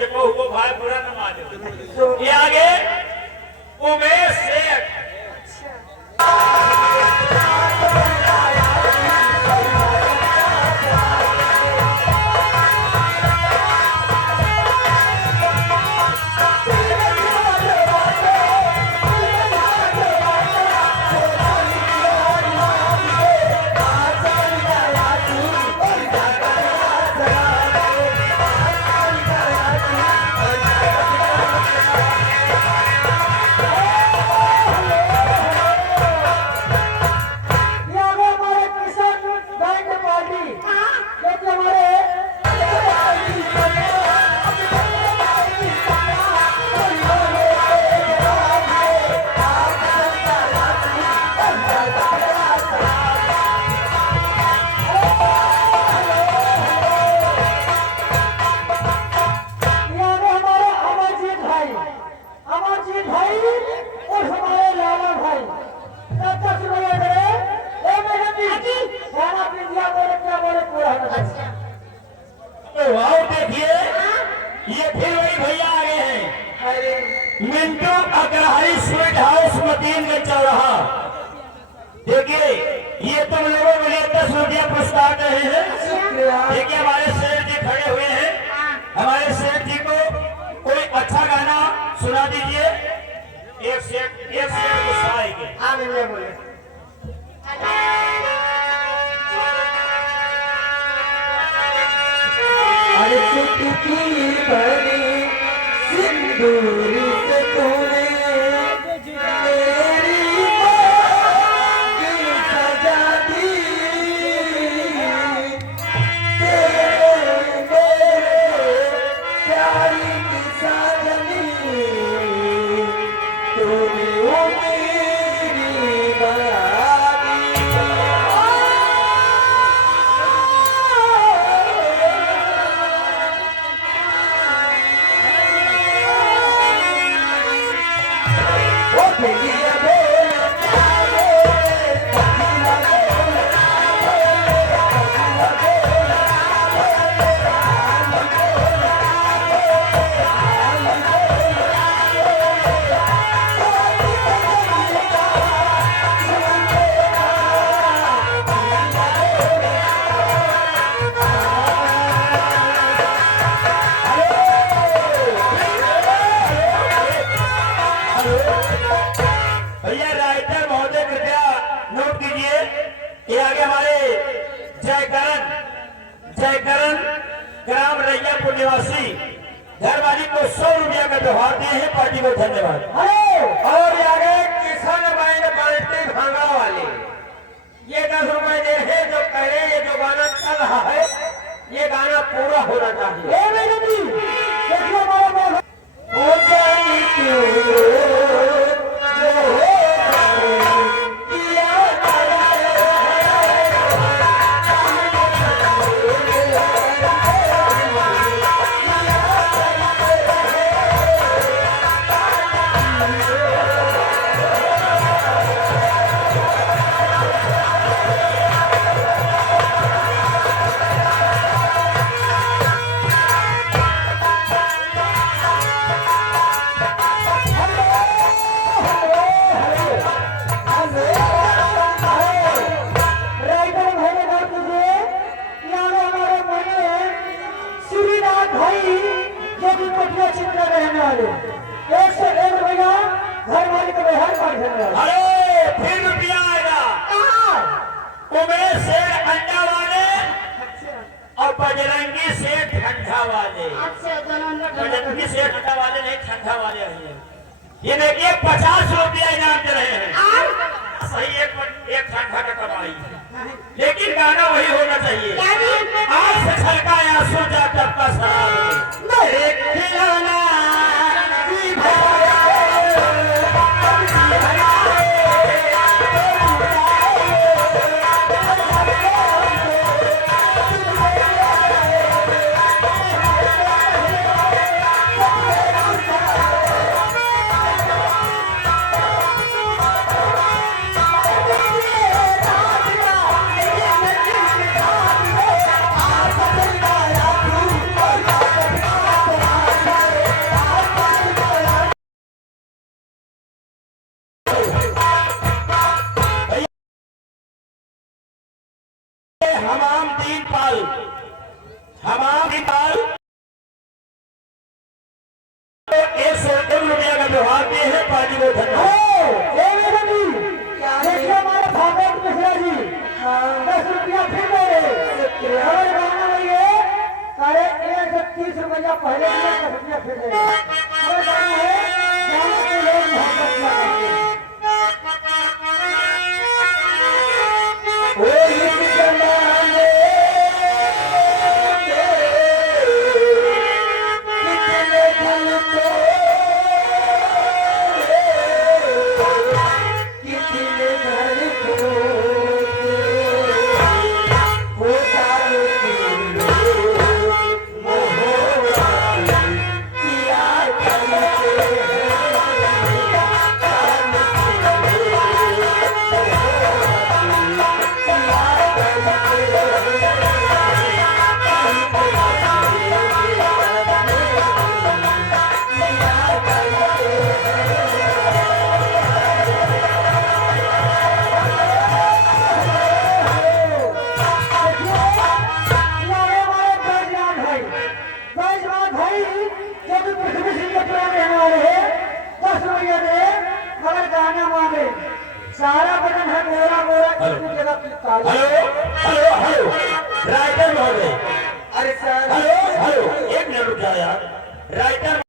देखो वो भाई बुरा न मानो। ये आगे उमेश सेठ। मिंटू अग्रहारी स्वीट हाउस मतीनगंज चौराहा। देखिए ये तुम लोगों के लिए 10 रुपया पुरस्कार रहे हैं। देखिए हमारे सेठ जी खड़े हुए हैं। हमारे सेठ जी को कोई अच्छा गाना सुना दीजिए। एक सेठ गुस्साएंगे। अरे चुटकी बनी सिंदूर से तूने मेरी दिल सजा दी। तेरे मेरे प्यारी की साजनी तूने वो मेरी बना दी। भैया राइटर महोदय कृपया नोट कीजिए। ये आगे हमारे जयकरण ग्राम रैयापुर निवासी घर मालिक को 100 रुपया का त्योहार दिए हैं। पार्टी को धन्यवाद। और ये आगे किसान बैंड पार्टी भांगा वाले ये 10 रुपए दे है। जो कह रहे ये जो गाना चल रहा है ये गाना पूरा होना चाहिए। अरे फिर रुपया आएगा। उमेश सेठ अंडा वाले और बजरंगी सेठ ठंडा वाले। बजरंगी सेठ अंडा वाले नहीं ठंडा वाले हैं। ये देखिए 50 रुपया इनाम दे रहे हैं। सही एक ठंडा का कमाई है। लेकिन गाना वही होना चाहिए। आज से छलका आंसू जा टपका शराब एक खिलौना हमारी बाल 101 रुपया का व्यवहार दिए हैं पाजी वो धन्यवाद। देखिए हमारे भागवत मिश्रा जी 10 रुपया फिर दे रहे और गाना लगे साढ़े 130 रुपया पहले दिए 10 रुपया फिर दे और गाना है गाना के लोग मोहब्बत ना करते ओ इस जमाने कितने दिल को कितने घर को वो सारे किया सारा बटन है मोरा मोरा किसी जगह click hello hello hello writer महोदय, अरे सर हेलो हेलो 1 मिनट रुक जाओ यार। राइटर